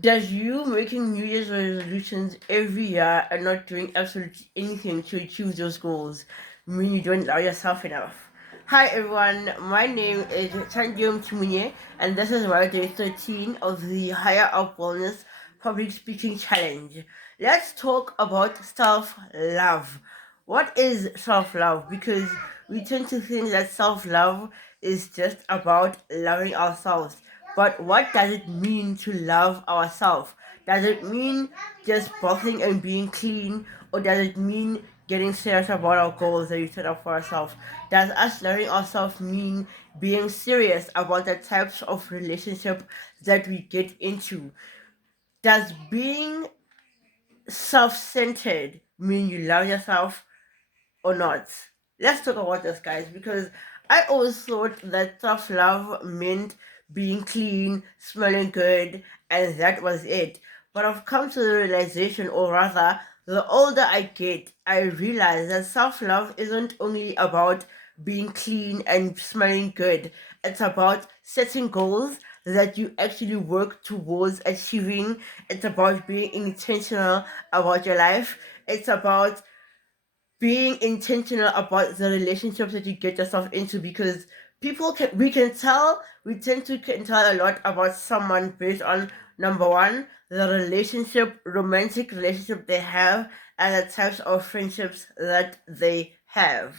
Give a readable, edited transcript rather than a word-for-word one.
Does you making New Year's resolutions every year and not doing absolutely anything to achieve those goals mean you don't love yourself enough? Hi everyone, my name is Tangium Chimunye and this is my day 13 of the Higher Up Wellness Public Speaking Challenge. Let's talk about self-love. What is self-love? Because we tend to think that self-love is just about loving ourselves. But what does it mean to love ourselves? Does it mean just bathing and being clean, or does it mean getting serious about our goals that we set up for ourselves? Does us loving ourselves mean being serious about the types of relationship that we get into? Does being self-centered mean you love yourself or not? Let's talk about this, guys, because I always thought that tough love meant being clean, smelling good, and that was it. But I've come to the realization, or rather, the older I get, I realize that self love isn't only about being clean and smelling good, it's about setting goals that you actually work towards achieving. It's about being intentional about your life. It's about being intentional about the relationships that you get yourself into, because we tend to can tell a lot about someone based on number one, the romantic relationship they have, and the types of friendships that they have.